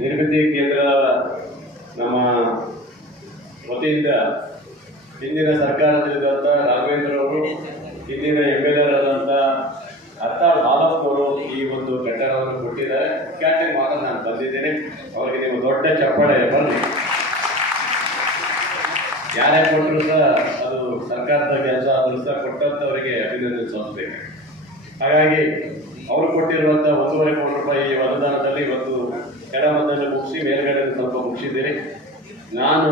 ನಿರ್ಮಿತಿ ಕೇಂದ್ರ ನಮ್ಮ ವತಿಯಿಂದ ಹಿಂದಿನ ಸರ್ಕಾರದಲ್ಲಿದ್ದಂಥ ರಾಘವೇಂದ್ರ ಅವರು, ಹಿಂದಿನ ಎಂ ಎಲ್ ಆದಂಥ ಅರ್ಥ ಅವರು ಈ ಒಂದು ಕಟ್ಟಡವನ್ನು ಕೊಟ್ಟಿದ್ದಾರೆ. ಕ್ಯಾಟರಿಂಗ್ ಮಾತ್ರ ನಾನು ಬಂದಿದ್ದೇನೆ. ಅವರಿಗೆ ನೀವು ದೊಡ್ಡ ಚಪ್ಪಾಳೆ, ಬನ್ನಿ. ಯಾರೇ ಕೊಟ್ಟರು ಸಹ ಅದು ಸರ್ಕಾರದ ಕೆಲಸ, ಆದರೂ ಸಹ ಕೊಟ್ಟಂಥವರಿಗೆ ಅಭಿನಂದನೆ ಸಲ್ಲಿಸಬೇಕು. ಹಾಗಾಗಿ ಅವರು ಕೊಟ್ಟಿರುವಂಥ ಒಂದೂವರೆ ಕೋಟಿ ರೂಪಾಯಿ ಮುಗಿಸಿದ್ದೀರಿ ನಾನು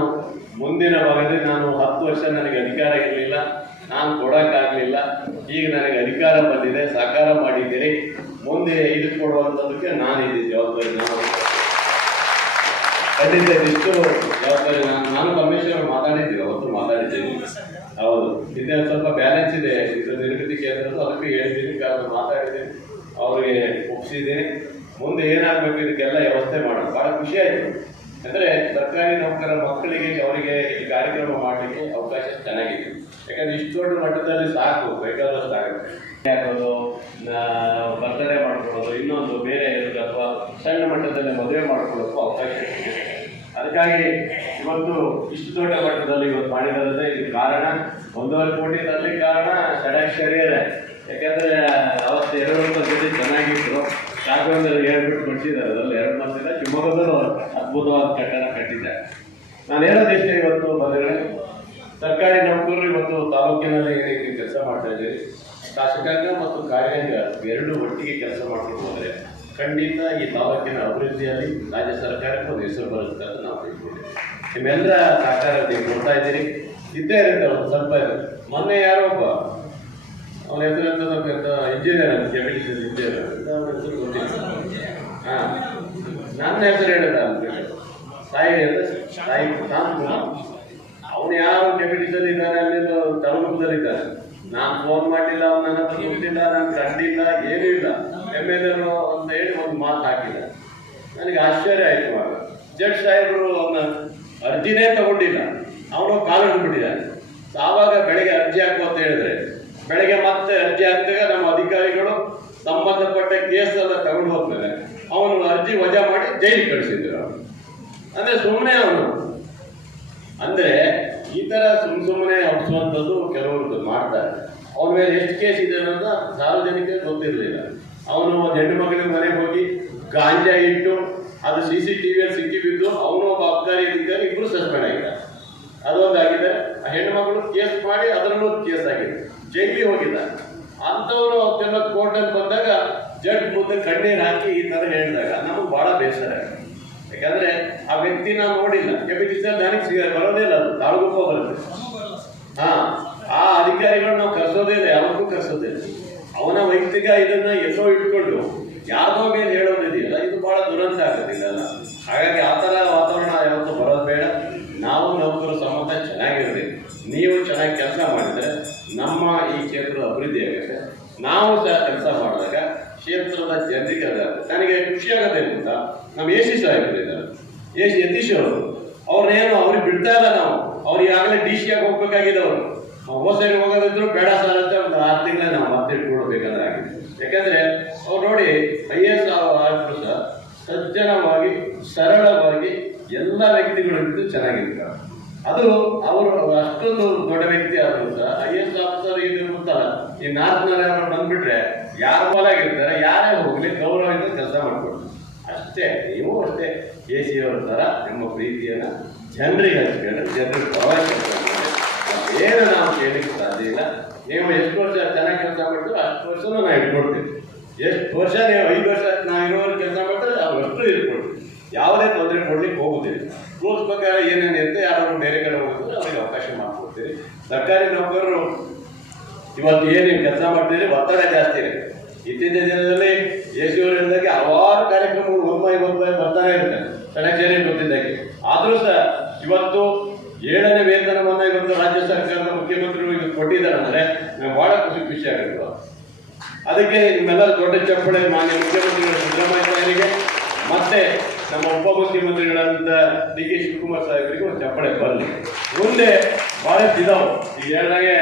ಮುಂದಿನ ಭಾಗದಲ್ಲಿ ನಾನು ಹತ್ತು ವರ್ಷ ನನಗೆ ಅಧಿಕಾರ ಇರಲಿಲ್ಲ. ನಾನು ಕೊಡೋಕ್ಕಾಗಲಿಲ್ಲ. ಈಗ ನನಗೆ ಅಧಿಕಾರ ಬಂದಿದೆ, ಸಹಕಾರ ಮಾಡಿದ್ದೀರಿ. ಮುಂದೆ ಇದು ಕೊಡುವಂಥದ್ದಕ್ಕೆ ನಾನು ಇದ್ದೀನಿ ಜವಾಬ್ದಾರಿ ನಾನು. ಖಂಡಿತ ಇದಿಷ್ಟು ಜವಾಬ್ದಾರಿ ನಾನು ನಾನು ಕಮಿಷನರ್ ಮಾತಾಡಿದ್ದೀನಿ ಅವತ್ತು ಮಾತಾಡಿದ್ದೀನಿ ಹೌದು. ಇದೆ ಸ್ವಲ್ಪ ಬ್ಯಾಲೆನ್ಸ್ ಇದೆ. ಇದು ನಿರ್ಮಿತಿ ಕೇಂದ್ರದ್ದು, ಅದಕ್ಕೆ ಹೇಳಿದ್ದೀನಿ, ಕಾರಣ ಮಾತಾಡಿದ್ದೀನಿ. ಅವರಿಗೆ ಒಪ್ಪಿಸಿದ್ದೀನಿ. ಮುಂದೆ ಏನಾಗಬೇಕು, ಇದಕ್ಕೆಲ್ಲ ವ್ಯವಸ್ಥೆ ಮಾಡೋದು ಭಾಳ ಖುಷಿ ಆಯಿತು. ಅಂದರೆ ಸರ್ಕಾರಿ ನೌಕರ ಮಕ್ಕಳಿಗೆ ಅವರಿಗೆ ಈ ಕಾರ್ಯಕ್ರಮ ಮಾಡಲಿಕ್ಕೆ ಅವಕಾಶ ಚೆನ್ನಾಗಿದೆ. ಯಾಕಂದ್ರೆ ಇಷ್ಟು ದೊಡ್ಡ ಮಟ್ಟದಲ್ಲಿ ಸಾಕು, ಬೇಕಾದಷ್ಟು ಆಗುತ್ತೆ. ಹಾಕೋದು ಬರ್ತಡೇ ಮಾಡ್ಕೊಳ್ಳೋದು, ಇನ್ನೊಂದು ಬೇರೆ ಇರೋದು ಅಥವಾ ಸಣ್ಣ ಮಟ್ಟದಲ್ಲಿ ಮದುವೆ ಮಾಡ್ಕೊಳ್ಳೋಕ್ಕೂ ಅವಕಾಶ ಇದೆ. ಅದಕ್ಕಾಗಿ ಇವತ್ತು ಇಷ್ಟು ದೊಡ್ಡ ಮಟ್ಟದಲ್ಲಿ ಇವತ್ತು ಮಾಡಿರೋದೇ ಇದು ಕಾರಣ. ಒಂದೂವರೆ ಕೋಟಿ ತರಲಿಕ್ಕೆ ಕಾರಣ ಷಡಾಕ್ಷರಿಯರೇ ಯಾಕಂದ್ರೆ ಅವತ್ತು ಎರಡು ವರ್ಷ ಜೊತೆ ಚೆನ್ನಾಗಿತ್ತು. ಎರಡು ಹೇಳ್ಬಿಟ್ಟು ಕೊಡ್ತಿದ್ದಾರೆ ಅದರಲ್ಲಿ ಎರಡು ವರ್ಷದಿಂದ ಶಿವಮೊಗ್ಗದಲ್ಲೂ ಅದ್ಭುತವಾದ ಕಟ್ಟಡ ಕಟ್ಟಿದ್ದಾರೆ ನಾನು ಹೇಳೋದಿಷ್ಟೇ ಇವತ್ತು ಬಂದರೆ, ಸರ್ಕಾರಿ ನೌಕರರು ಇವತ್ತು ತಾಲೂಕಿನಲ್ಲಿ ಏನೇನು ಕೆಲಸ ಮಾಡ್ತಾ ಇದ್ದೀರಿ? ಶಾಸಕಾಂಗ ಮತ್ತು ಕಾರ್ಯಾಂಗ ಎರಡು ಒಟ್ಟಿಗೆ ಕೆಲಸ ಮಾಡ್ಕೊಂಡು ಹೋದರೆ ಖಂಡಿತ ಈ ತಾಲೂಕಿನ ಅಭಿವೃದ್ಧಿಯಲ್ಲಿ ರಾಜ್ಯ ಸರ್ಕಾರಕ್ಕೆ ಒಂದು ಹೆಸರು ಬರುತ್ತೆ ಅಂತ ನಾವು ತಿಳ್ಕೊಂಡಿದ್ದೀವಿ ನಿಮ್ಮೆಲ್ಲರ ಸಹಕಾರ ನೀವು ಕೊಡ್ತಾ ಇದ್ದೀರಿ. ಇದ್ದೇ ಇರುತ್ತೆ, ಒಂದು ಸ್ವಲ್ಪ ಮೊನ್ನೆ ಯಾರೋ ಒಬ್ಬ, ಅವನ ಹೆಸರು ಅಂತ ಇಂಜಿನಿಯರ್ ಅಂತ ಕೆಮಿಕಲ್ ಇಂಜಿನಿಯರ್ ಅವನ ಹೆಸರು ಗೊತ್ತಿಲ್ಲ. ಹಾಂ, ನನ್ನ ಹೆಸರು ಹೇಳಿದ ಸಾಯಿ ಅವನು ಯಾರು ಡೆಪ್ಯೂಟಿಸಲ್ಲಿ ಇದ್ದಾರೆ ಅಲ್ಲಿಂದ ತಳಮುಖದಲ್ಲಿ ಇದ್ದಾರೆ. ನಾನು ಫೋನ್ ಮಾಡಿಲ್ಲ, ಅವ್ನು ನನ್ನ ನಾನು ಕಂಡಿಲ್ಲ, ಏನೂ ಇಲ್ಲ. ಎಂ ಎಲ್ ಅಂತ ಹೇಳಿ ಒಂದು ಮಾತು ಹಾಕಿಲ್ಲ ನನಗೆ ಆಶ್ಚರ್ಯ ಆಯಿತು ಆಗ ಜಡ್ ಸಾಹೇಬರು ಅವನ ಅರ್ಜಿನೇ ತಗೊಂಡಿಲ್ಲ. ಅವನು ಕಾಲು ಹಿಡ್ಬಿಟ್ಟಿದ್ದಾನೆ ಆವಾಗ ಬೆಳಗ್ಗೆ ಅರ್ಜಿ ಹಾಕು ಅಂತ ಹೇಳಿದ್ರೆ, ಬೆಳಗ್ಗೆ ಮತ್ತೆ ಅರ್ಜಿ ಹಾಕಿದಾಗ ನಮ್ಮ ಅಧಿಕಾರಿಗಳು ಸಂಬಂಧಪಟ್ಟ ಕೇಸ್ ಎಲ್ಲ ತಗೊಂಡು ಹೋದ್ಮೇಲೆ ಅವನು ಅರ್ಜಿ ವಜಾ ಮಾಡಿ ಜೈಲಿಗೆ ಕಳಿಸಿದ್ರು ಅವನು ಅಂದ್ರೆ ಸುಮ್ಮನೆ ಅವನು. ಅಂದ್ರೆ ಈ ತರ ಸುಮ್ ಸುಮ್ಮನೆ ಹೊಡಿಸುವಂಥದ್ದು ಕೆಲವರು ಮಾಡ್ತಾರೆ. ಅವ್ರ ಮೇಲೆ ಎಷ್ಟು ಕೇಸ್ ಇದೆ ಅನ್ನೋದು ಸಾರ್ವಜನಿಕರಿಗೆ ಗೊತ್ತಿರಲಿಲ್ಲ. ಅವನು ಒಂದು ಹೆಣ್ಣು ಮಗಳಿಗೆ ಮನೆಗೆ ಹೋಗಿ ಗಾಂಜಾ ಇಟ್ಟು ಅದು ಸಿ ಸಿ ಟಿ ವಿಯಲ್ಲಿ ಸಿಕ್ಕಿ ಬಿದ್ದು ಅವನು ಒಬ್ಬ ಅಬ್ಕಾರಿ ಅಧಿಕಾರಿ ಇಬ್ಬರು ಸಸ್ಪೆಂಡ್ ಆಗಿದ್ದಾರೆ. ಅದೊಂದಾಗಿದೆ ಆ ಹೆಣ್ಣು ಮಗಳು ಕೇಸ್ ಮಾಡಿ ಅದರಲ್ಲೂ ಕೇಸ್ ಆಗಿದೆ. ಜೈಲಿಗೆ ಹೋಗಿದ್ದಾರೆ ಅಂಥವರು ಅವತ್ತೆಲ್ಲ ಕೋರ್ಟಲ್ಲಿ ಬಂದಾಗ ಜಡ್ಜ್ ಮುಂದೆ ಕಣ್ಣೀರು ಹಾಕಿ ಈ ಥರ ಹೇಳಿದಾಗ ನಮಗೆ ಭಾಳ ಬೇಸರ ಆಗಿದೆ. ಯಾಕಂದ್ರೆ ಆ ವ್ಯಕ್ತಿ ನಾವು ನೋಡಿಲ್ಲ. ಕೆಪಿಟಿಸಲ್ ನನಗೆ ಬರೋದೇ ಇಲ್ಲ ಅದು. ತಾಳ್ಗುಪ್ಪ ಬರುತ್ತೆ ಹಾ, ಆ ಅಧಿಕಾರಿಗಳು ನಾವು ಕರೆಸೋದೇ ಇಲ್ಲ, ಯಾವತ್ತೂ ಕರೆಸೋದೇ ಇಲ್ಲ. ಅವನ ವೈಯಕ್ತಿಕ ಇದನ್ನ ಎಲ್ಲೋ ಇಟ್ಕೊಂಡು ಯಾರ್ದೋ ಮೇಲೆ ಹೇಳೋದಿದೆಯಲ್ಲ ಇದು ಬಹಳ ದುರಂತ ಆಗೋದಿಲ್ಲ ಹಾಗಾಗಿ ಆ ಥರ ವಾತಾವರಣ ಯಾವತ್ತೂ ಬರೋದು ಬೇಡ. ನಾವು ನೌಕರು ಸಂಬಂಧ ಚೆನ್ನಾಗಿರಲಿ ನೀವು ಚೆನ್ನಾಗಿ ಕೆಲಸ ಮಾಡಿದ್ರೆ ನಮ್ಮ ಈ ಕ್ಷೇತ್ರದ ಅಭಿವೃದ್ಧಿ ಆಗುತ್ತೆ. ನಾವು ಸಹ ಕೆಲಸ ಮಾಡಿದಾಗ ಕ್ಷೇತ್ರದ ಜನರಿಗೆ ಅದ ನನಗೆ ಖುಷಿ ಆಗುತ್ತೆ ಅಂತ ನಮ್ಮ ಎ ಸಿ ಸಾಹೇಬರು ಇದ್ದಾರೆ ಎ ಸಿ ಯತೀಶ್ ಅವರು, ಅವ್ರನ್ನೇನು ಅವ್ರಿಗೆ ಬಿಡ್ತಾ ಇಲ್ಲ ನಾವು. ಅವ್ರು ಈಗಾಗಲೇ ಡಿ ಸಿ ಆಗಿ ಹೋಗ್ಬೇಕಾಗಿದೆ ಅವರು. ಹೋದ ಸರಿ ಹೋಗೋದಿದ್ರು ಬೇಡ ಸರ್ ಅಂತ ಒಂದು ಆರು ತಿಂಗಳ ನಾವು ಮತ್ತೆ ಇಟ್ಕೊಡ್ಬೇಕಂದ್ರೆ ಆಗಿದೆ. ಯಾಕಂದ್ರೆ ಅವ್ರು ನೋಡಿ, ಐ ಎ ಎಸ್ ಆದ್ರು ಸಹ ಸಜ್ಜನವಾಗಿ, ಸರಳವಾಗಿ ಎಲ್ಲ ವ್ಯಕ್ತಿಗಳಿಂದ ಚೆನ್ನಾಗಿರ್ತಾರೆ. ಅದು ಅವರು ಅಷ್ಟೊಂದು ದೊಡ್ಡ ವ್ಯಕ್ತಿ ಆದ್ರು ಸಹ ಐ ಎಸ್ ಆಫೀಸರ್ ಏನಿರುತ್ತಲ್ಲ, ಈ ಈ ನಾಲ್ಕುನೂರ ಯಾರು ಬಲಾಗಿರ್ತಾರೆ, ಯಾರ ಹೋಗಲಿ ಗೌರವದಿಂದ ಕೆಲಸ ಮಾಡಿಕೊಡ್ತಾರೆ ಅಷ್ಟೇ, ನೀವು ಅಷ್ಟೇ ಎ ಸಿ ಅವ್ರ ಥರ ನಿಮ್ಮ ಪ್ರೀತಿಯನ್ನು ಜನರಿಗೆ ಹಂಚ್ಕೊಂಡು ಜನರಿಗೆ ಪ್ರವಾಸ ಏನು ನಾವು ಕೇಳಲಿಕ್ಕೆ ಸಾಧ್ಯ ಇಲ್ಲ. ನೀವು ಎಷ್ಟು ವರ್ಷ ಚೆನ್ನಾಗಿ ಕೆಲಸ ಮಾಡ್ತೀವಿ ಅಷ್ಟು ವರ್ಷನೂ ನಾವು ಇಟ್ಕೊಡ್ತೀವಿ ಎಷ್ಟು ವರ್ಷ ನೀವು ಐದು ವರ್ಷ ನಾವು ಇರೋರು ಕೆಲಸ ಮಾಡ್ತಾರೆ, ಅಷ್ಟು ಇಟ್ಕೊಡ್ತೀವಿ ಯಾವುದೇ ತೊಂದರೆ ಕೊಡ್ಲಿಕ್ಕೆ ಹೋಗೋದಿಲ್ಲ. ರೂಲ್ಸ್ ಪ್ರಕಾರ ಏನೇನು ಇರುತ್ತೆ ಯಾರು ಬೇರೆ ಕಡೆ ಹೋಗಿದ್ರೆ ಅವರಿಗೆ ಅವಕಾಶ ಮಾಡಿಕೊಡ್ತೀವಿ. ಸರ್ಕಾರಿ ನೌಕರರು ಇವತ್ತು ಏನು ನೀವು ಕೆಲಸ ಮಾಡ್ತೀರಿ ಒತ್ತಡ ಜಾಸ್ತಿ ಇದೆ. ಇತ್ತೀಚಿನ ದಿನದಲ್ಲಿ ಅವರು ಹೇಳಿದಾಗೆ ಹಲವಾರು ಕಾರ್ಯಕ್ರಮಗಳು ಒಂದು ಇವತ್ತು ಬಾಯಿ ಬರ್ತಾನೆ ಇರುತ್ತೆ. ಸಡಚೇರಿ ಗೊತ್ತಿದ್ದಾಗೆ ಆದರೂ ಸಹ ಇವತ್ತು ಏಳನೇ ವೇತನವನ್ನ ಇವತ್ತು ರಾಜ್ಯ ಸರ್ಕಾರದ ಮುಖ್ಯಮಂತ್ರಿಗಳು ಕೊಟ್ಟಿದ್ದಾರೆ ಅಂದ್ರೆ ನಮ್ಗೆ ಬಹಳ ಖುಷಿ ಖುಷಿ ಆಗಿರ್ತದ ಅದಕ್ಕೆ ನಿಮ್ಮೆಲ್ಲರ ದೊಡ್ಡ ಚಪ್ಪಡೆ ಮಾನ್ಯ ಮುಖ್ಯಮಂತ್ರಿಗಳು ಸಿದ್ದರಾಮಯ್ಯ ಮತ್ತೆ ನಮ್ಮ ಉಪಮುಖ್ಯಮಂತ್ರಿಗಳಂತ ಡಿ ಕೆ ಶಿವಕುಮಾರ್ ಸಾಹೇಬರಿಗೆ ಒಂದು ಚಪ್ಪಳೆ ಬರಲಿ ಮುಂದೆ ಬಹಳಷ್ಟು ಇದಾವೆ ಈ ಹೇಳಿದಾಗೆ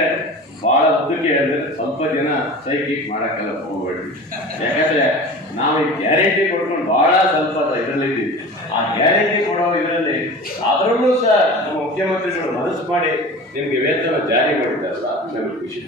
ಬಹಳ ಮುಂದಕ್ಕೆ ಹೇಳಿದ್ರೆ ಸ್ವಲ್ಪ ಜನ ಸೈಕಿಕ್ ಮಾಡಕ್ಕೆಲ್ಲ ಹೋಗ್ಬೇಡಿ ಯಾಕಂದ್ರೆ ನಾವು ಈ ಗ್ಯಾರಂಟಿ ಕೊಟ್ಕೊಂಡು ಬಹಳ ಸ್ವಲ್ಪ ಗ್ಯಾರಂಟಿ ಕೊಡೋ ಇದರಲ್ಲಿ ಅದರಲ್ಲೂ ಸಹ ನಮ್ಮ ಮುಖ್ಯಮಂತ್ರಿಗಳು ಮನಸ್ಸು ಮಾಡಿ ನಿಮ್ಗೆ ವೇತನ ಜಾರಿ ಮಾಡಿದ್ದಾರಲ್ಲ, ನಮಗೆ ಖುಷಿ